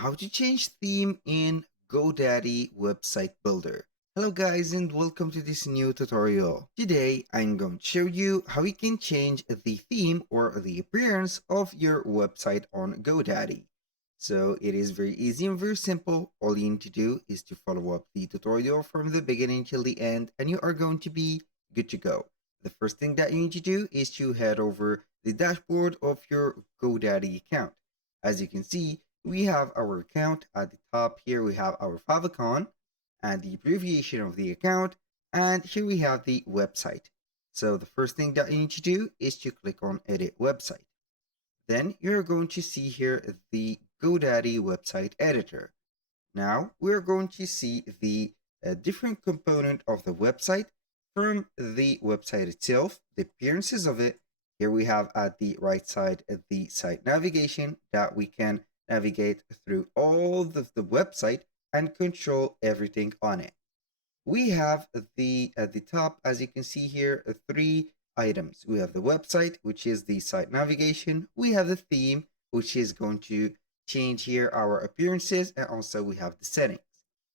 How to change theme in Godaddy website builder. Hello guys and welcome to this new tutorial. Today I'm going to show you how you can change the theme or the appearance of your website on Godaddy. So it is very easy and very simple. All you need to do is to follow up the tutorial from the beginning till the end and you are going to be good to go. The first thing that you need to do is to head over the dashboard of your Godaddy account. As you can see, we have our account at the top. Here we have our favicon and the abbreviation of the account, and here we have the website. So the first thing that you need to do is to click on edit website. Then you're going to see here the GoDaddy website editor. Now we're going to see the different component of the website from the website itself, the appearances of it. Here we have at the right side the site navigation that we can navigate through all the website and control everything on it. We have the at the top, as you can see here, three items. We have the website, which is the site navigation. We have the theme, which is going to change here our appearances, and also we have the settings.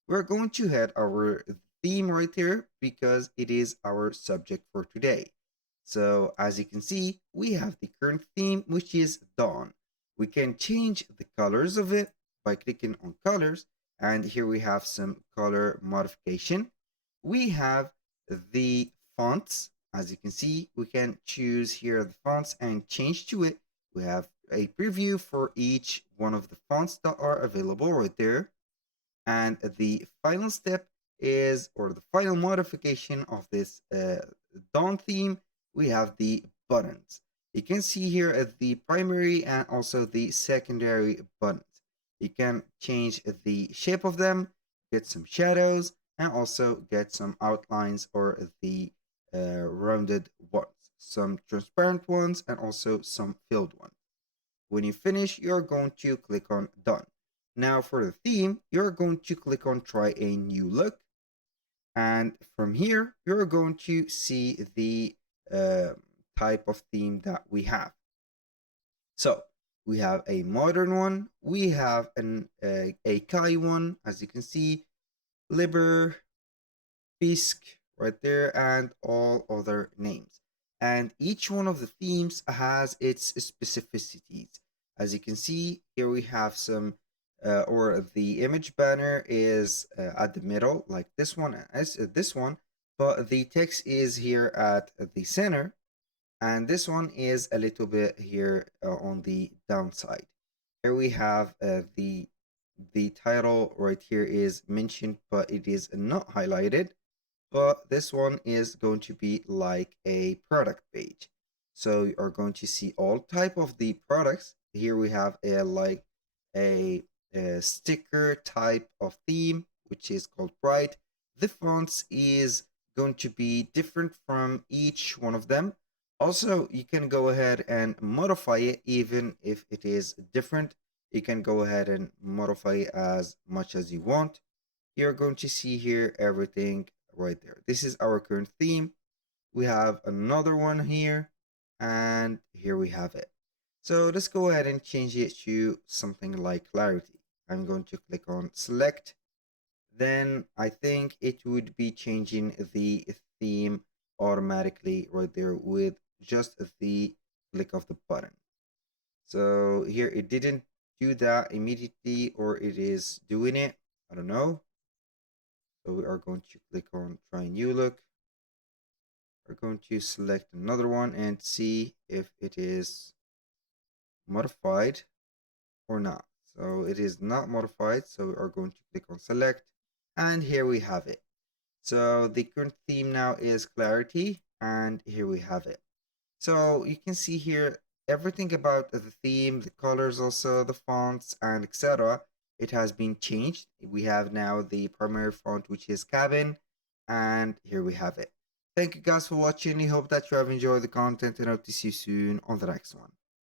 We're going to head our theme right here because it is our subject for today. So as you can see, we have the current theme, which is Dawn. We can change the colors of it by clicking on colors, and here we have some color modification. We have the fonts. As you can see, we can choose here the fonts and change to it. We have a preview for each one of the fonts that are available right there. And the final step is, or the final modification of this Dawn theme, we have the buttons. You can see here at the primary and also the secondary buttons. You can change the shape of them, get some shadows, and also get some outlines or the rounded ones, some transparent ones, and also some filled ones. When you finish, you're going to click on Done. Now for the theme, you're going to click on Try a New Look. And from here, you're going to see the type of theme that we have. So we have a modern one, we have a Kai one, as you can see, Liber, Fisk right there, and all other names. And each one of the themes has its specificities. As you can see, here we have some, or the image banner is at the middle, like this one, as this one, but the text is here at the center, and this one is a little bit here on the downside. Here we have the title right here is mentioned, but it is not highlighted. But this one is going to be like a product page. So you are going to see all type of the products. Here we have a sticker type of theme, which is called Bright. The fonts is going to be different from each one of them. Also, you can go ahead and modify it even if it is different. You can go ahead and modify it as much as you want. You're going to see here everything right there. This is our current theme. We have another one here, and here we have it. So let's go ahead and change it to something like clarity. I'm going to click on select. Then I think it would be changing the theme automatically right there with just the click of the button. So here it didn't do that immediately, or it is doing it. I don't know. So we are going to click on try new look. We're going to select another one and see if it is modified or not. So it is not modified. So we are going to click on select, and here we have it. So the current theme now is clarity, and here we have it. So you can see here everything about the theme, the colors, also the fonts, and etc. It has been changed. We have now the primary font, which is Cabin, and here we have it. Thank you guys for watching. I hope that you have enjoyed the content, and I hope to see you soon on the next one.